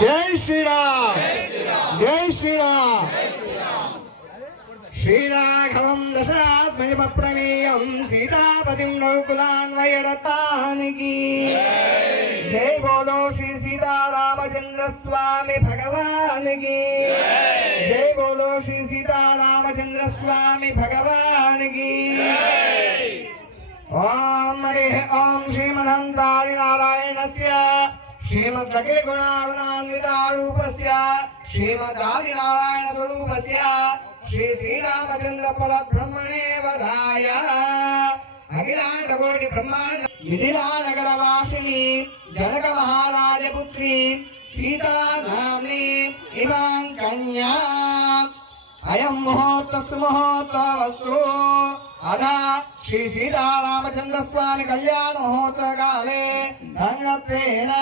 జై శ్రీరామ్ జై శ్రీరామ్ శ్రీరాఘవం దశరథమహిమప్రమేయం సీతాపతిం రఘుకులాన్వయరతానికి జై బోలో శ్రీ సీతారామచంద్ర స్వామి భగవానికి జై బోలో శ్రీ సీతారామచంద్ర స్వామి భగవానికి ఓం హరి ఓం శ్రీమనంతాయ నారాయణస్య శ్రీమద్లకే గుణాగుణాన్వితారూపస్య శ్రీమదాదినారాయణ స్వరూపస్య శ్రీ శ్రీరామచంద్ర పరబ్రహ్మణే వరాయ అఖిలాండ కోటి బ్రహ్మాండ మిథిలా నగర వాసిని జనక మహారాజ పుత్రి సీతా నామ్ని ఇమాం కన్యా అయం ముహూర్తస్సు ముహూర్తవస్తు అదా శ్రీ సీతారామచంద్ర స్వామి కళ్యాణ మహోత్సవ కాలే ధన్యత్వేన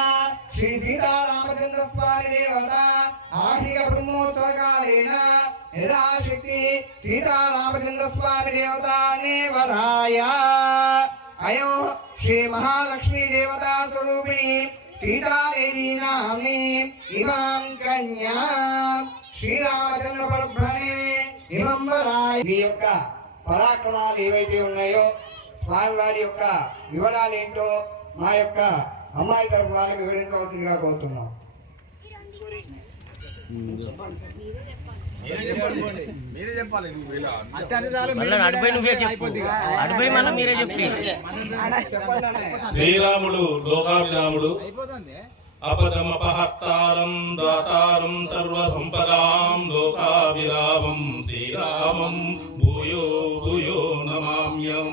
శ్రీ సీతారామచంద్ర స్వామి దేవత ఆర్థిక బ్రహ్మోత్సవ కాలేన యథాశక్తి సీతారామచంద్ర స్వామి దేవతానే వరాయ అయం శ్రీ మహాలక్ష్మీ దేవతా స్వరూపిణి సీతాదేవి నామ్ని ఇమాం కన్యా శ్రీరామచంద్ర పరబ్రహ్మణే ఇమం వరాయ. ఈ యొక్క పరాక్రమాలు ఏవైతే ఉన్నాయో స్వామివారి యొక్క వివరాలు ఏంటో మా యొక్క అమ్మాయి తరఫు వాళ్ళకి వివరించవలసిందిగా కోరుతున్నాం. శ్రీరాముడు లోకాభిరాముడు అపదమపహర్తారం దాతారం సర్వసంపదాం లోకాభిరామం శ్రీరామం భూయో భూయో నమామ్యం.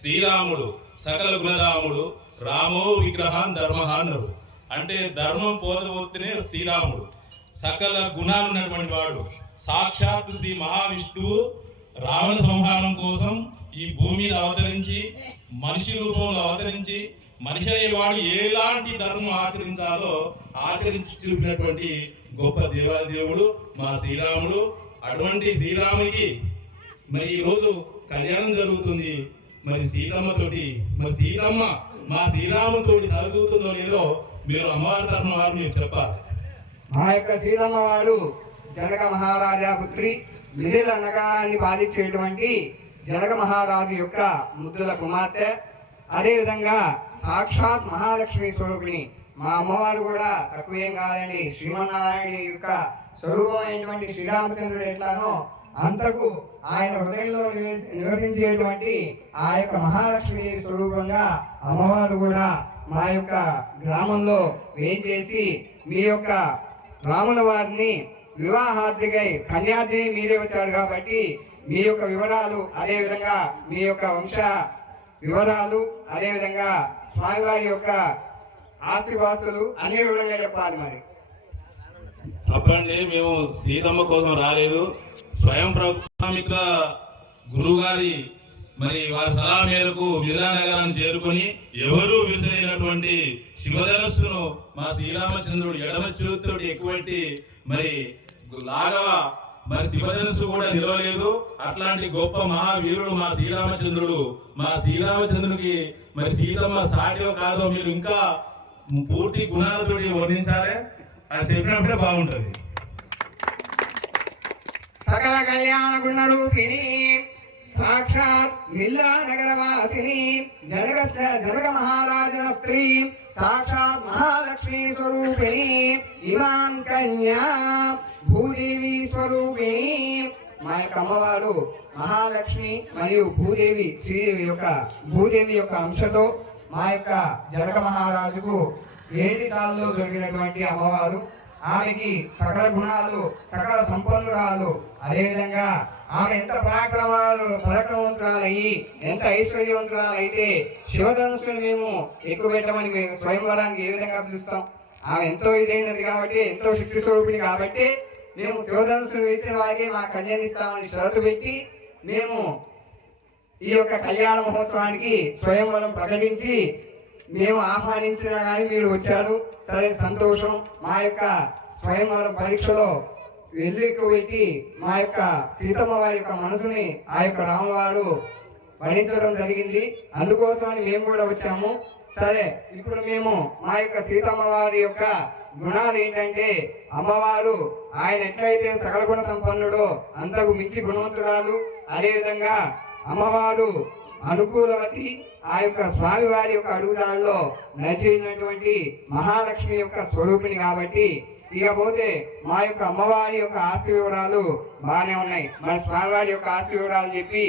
శ్రీరాముడు సకల గుణధాముడు, రామో విగ్రహాన్ ధర్మహానరు. అంటే ధర్మం పోతపోతేనే శ్రీరాముడు. సకల గుణాలు ఉన్నటువంటి వాడు. సాక్షాత్ శ్రీ మహావిష్ణువు రావణ సంహారం కోసం ఈ భూమి మీద అవతరించి, మనిషి రూపంలో అవతరించి, మనిషి అనేవాడు ఎలాంటి ధర్మం ఆచరించాలో ఆచరించి చూపినటువంటి గొప్ప దేవాదేవుడు మా శ్రీరాముడు. అటువంటి శ్రీరామునికి మరి ఈరోజు కళ్యాణం జరుగుతుంది. మరి సీతమ్మతోటి, మరి సీతమ్మ మా శ్రీరాముతోటి జరుగుతుందో లేదో మీరు అమ్మవారి తరఫున వారు మీరు చెప్పాలి. మా యొక్క సీతమ్మ వారు జనక మహారాజా పుత్రి, మిథిల నగరాన్ని పాలించేటువంటి జనక మహారాజు యొక్క ముద్దుల కుమార్తె. అదేవిధంగా సాక్షాత్ మహాలక్ష్మి స్వరూపిణి మా అమ్మవారు కూడా తక్కువేం కాదండి. శ్రీమన్నారాయణ యొక్క స్వరూపమైనటువంటి శ్రీరామచంద్రుడు ఎట్లానో అంతకు ఆయన హృదయంలో నివసించేటువంటి ఆ యొక్క మహాలక్ష్మి స్వరూపంగా అమ్మవారు కూడా మా యొక్క గ్రామంలో వేయించేసి మీ యొక్క రాముల వారిని వివాహాద్రికై కన్యాద్రి మీరే వచ్చారు కాబట్టి మీ యొక్క వివరాలు, అదేవిధంగా మీ యొక్క వంశ వివరాలు, అదేవిధంగా స్వామివారి యొక్క ఆస్తిపాస్తులు అన్ని వివరంగా చెప్పాలి. మరి చెప్పండి. మేము సీతమ్మ కోసం రాలేదు. స్వయం ప్రభుత్వ గురువు గారి మరి వారి సలహా మేరకు మిథిలా నగరాన్ని చేరుకొని ఎవరూ విడిసలేనటువంటి శివధనస్సును మా శ్రీరామచంద్రుడు ఎడమ చేతితోటి ఎక్కువట్టి మరి లాగవ మరి శివధనస్సు కూడా నిలవలేదు. అట్లాంటి గొప్ప మహావీరుడు మా శ్రీరామచంద్రుడు. మా శ్రీరామచంద్రుడికి మరి సీతమ్మ సాటియో కాదో మీరు ఇంకా పూర్తి గుణాలతో వర్ణించాలి. అది చెప్పినప్పుడే బాగుంటుంది. సకల కళ్యాణ గుణరూపిణి సాక్షాత్ మిథిలా నగరవాసిని జనక మహారాజనప్రి సాక్షాత్ మహాలక్ష్మీ స్వరూపిణి ఇమాం కన్యా భూదేవి స్వరూపిణి. మా యొక్క అమ్మవారు మహాలక్ష్మి మరియు భూదేవి, శ్రీదేవి యొక్క భూదేవి యొక్క అంశతో మా యొక్క జనక మహారాజుకు 7 సార్లు దొరికినటువంటి అమ్మవారు. ఆమెకి సకల గుణాలు, సకల సంపన్నురాలు. అదేవిధంగా ఆమె ఎంత పరాక్రమవంతురాలయ్యి, ఎంత ఐశ్వర్యవంతురాలు అయితే శివధనుసుని మేము ఎక్కువ పెట్టమని మేము స్వయంవరానికి ఏ విధంగా పిలుస్తాం? ఆమె ఎంతో ఇదైనది కాబట్టి, ఎంతో శక్తి స్వరూపిణి కాబట్టి మేము శివధనుసుని వేసిన వారికి మా కళ్యాణం ఇస్తామని షరతు పెట్టి మేము ఈ యొక్క కళ్యాణ మహోత్సవానికి స్వయంవరం ప్రకటించి మేము ఆహ్వానించినా కానీ మీరు వచ్చారు. సరే, సంతోషం. మా యొక్క స్వయంవరం పరీక్షలో వెళ్ళికు పెట్టి మా యొక్క సీతమ్మ వారి యొక్క మనసుని ఆ యొక్క రామువారు వర్ణించడం జరిగింది. అందుకోసమని మేము కూడా వచ్చాము. సరే, ఇప్పుడు మేము మా యొక్క సీతమ్మ వారి యొక్క గుణాలు ఏంటంటే, అమ్మవారు ఆయన ఎట్లయితే సకల గుణ సంపన్నుడో అంతకు మించి గుణవంతురాలు. అదేవిధంగా అమ్మవారు అనుకూలవతి, ఆ యొక్క స్వామివారి యొక్క అడుగుదాల్లో నడిచినటువంటి మహాలక్ష్మి యొక్క స్వరూపిణి కాబట్టి, ఇకపోతే మా యొక్క అమ్మవారి యొక్క ఆస్తి వివరాలు బాగానే ఉన్నాయి. మన స్వామివారి యొక్క ఆస్తి వివరాలు చెప్పి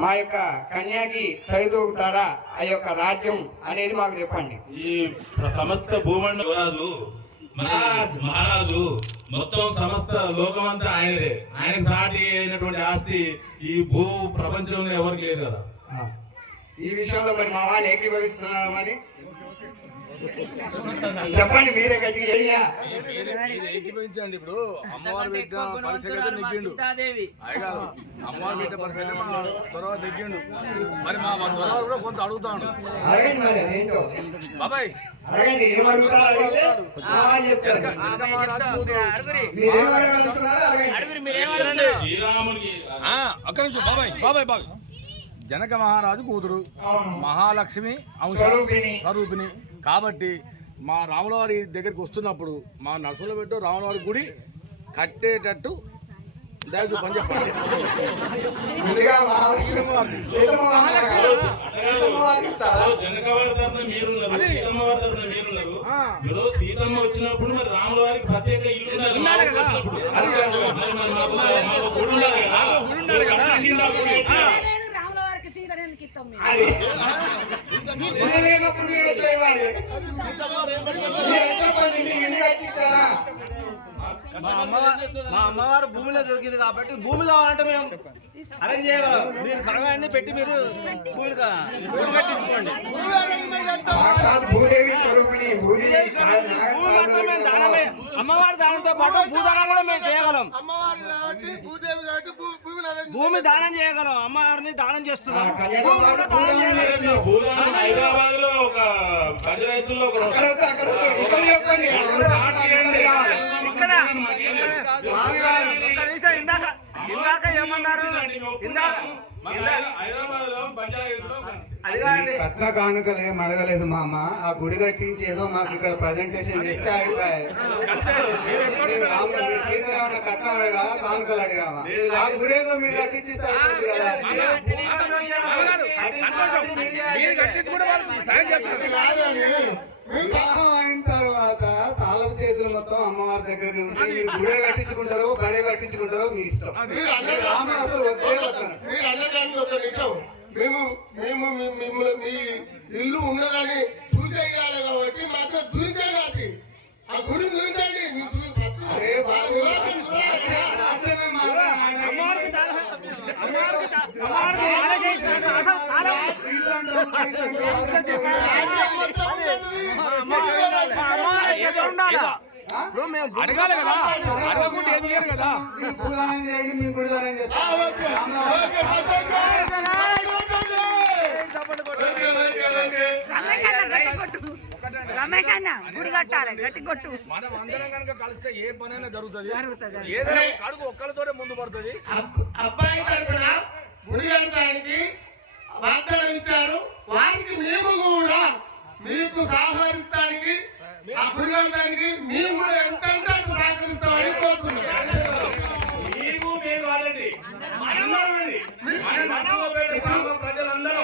మా యొక్క కన్యాకి సరిదూగుతారా ఆ యొక్క రాజ్యం అనేది మాకు చెప్పండి. ఈ సమస్త భూమండ మహారాజు మొత్తం సమస్త లోకమంతా ఆయనదే. ఆయనకు సాటి అయినటువంటి ఆస్తి ఈ భూ ప్రపంచంలో ఎవరికి లేదు కదా. ఈ విషయంలో మరి మా వాళ్ళు ఏకీభవిస్తున్నారు. మరి చెప్పండి, మీరే గట్టిగా ఏకీభవించండి. ఇప్పుడు అమ్మవారు పెట్టిన పరిస్థితి నెగ్గిండు, అమ్మవారు పెట్టిన పరిస్థితి త్వరగా నెగ్గిండు. మరి మా త్వరగా కూడా కొంత అడుగుతాడు. అడగండి, మరి ఏంటో బాబాయ్ అడగండి. ఏం అడుగుతారో అడిగితే మా వాళ్ళు చెప్తారు. మీరేం అడగలుగుతున్నారో అడగండి. శ్రీరామునికి ఒక్క నిమిషం బాబాయ్ బాబాయ్ బాబాయ్ జనక మహారాజు కూతురు, మహాలక్ష్మి అంశ స్వరూపిణి కాబట్టి మా రాములవారి దగ్గరికి వస్తున్నప్పుడు మా నర్సులో పెట్టు రాములవారి గుడి కట్టేటట్టు దయచేసి పని చెప్పండి. ముందుగా మహాలక్ష్మి సీతమ్మ వారికి ఇస్తారా? జనకవారి తరఫున మీరున్నారు, సీతమ్మ వారి తరఫున మీరున్నారు. ఇప్పుడు సీతమ్మ వచ్చినప్పుడు మరి రాముల వారికి ప్రత్యేక ఇల్లు ఉండాలి కదా. మా అమ్మవారు భూమిలో దొరికింది కాబట్టి భూమి కావాలంటే మేము అరేంజ్ చేయగలం. మీరు కడగాన్ని పెట్టి మీరు భూమి కట్టించుకోండి. అమ్మవారి దానంతో పాటు భూదానం కూడా మేము చేయగలం. భూమి దానం చేయగలం. అమ్మవారిని దానం చేస్తున్నాం. హైదరాబాద్ లో ఒక పంచాయతీలో ఇక్కడ ఒక్క నిమిషం, ఇందాక ఏమన్నారు? కట్న కానుకలు ఏం అడగలేదు మామ. ఆ గుడి కట్టించి ఏదో మాకు ఇక్కడ ప్రజెంటేషన్ చేస్తే అయిపోయాయి. కట్నం అడగా కానుకలు అడిగామా? ఆ గుడి ఏదో మీరు కట్టించిస్తే అయిపోతుంది కదా. వివాహం అయిన తర్వాత తాళపు చేతులు మొత్తం అమ్మవారి దగ్గర ఉంటే మీరు గుడే కట్టించుకుంటారో బడే కట్టించుకుంటారో మీ ఇష్టం. అసలు వద్దే వస్తాను. మీరు అనేదానికి ఒక నిజం. మేము మేము మిమ్మల్ని మీ ఇల్లు ఉన్నదని చూసేయాలి కాబట్టి మాకు దూరించండి. ఆ గుడి దూరించండి. అడగాలి కదా, అడగకుండా ఏది చేయరు కదా. పూజానం చేయండి, మేము గుడిదానం చేస్తాం. రమేష్ అన్న గుడి కట్టాలి, గట్టి కొట్టు. మనం అందరం కనుక కలిస్తే ఏ పనైనా జరుగుతుంది. ఏదైనా అడుగు ఒక్కరితోనే ముందు పడుతుంది. అబ్బాయి తరఫున గుడి కట్టడానికి వాగ్దానం ఇచ్చారు. వారికి మేము కూడా మీకు సహకరించడానికి, ఆ గుడి కట్టడానికి మేము కూడా ఎంత అంటే అంత సహకరిస్తామని కోరుతున్నాం. ప్రజలందరూ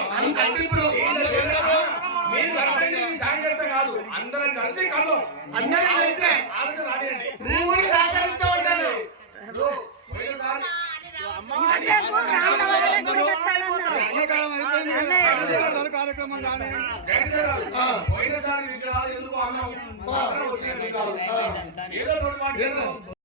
కాదు, అందరం కలిసి కడదాం. అందరం కలిసి మేము కూడా సహకరిస్తూ ఉంటాను. కార్యక్రమం కానీ పోయినసారి ఎందుకు అన్నాం ఏదో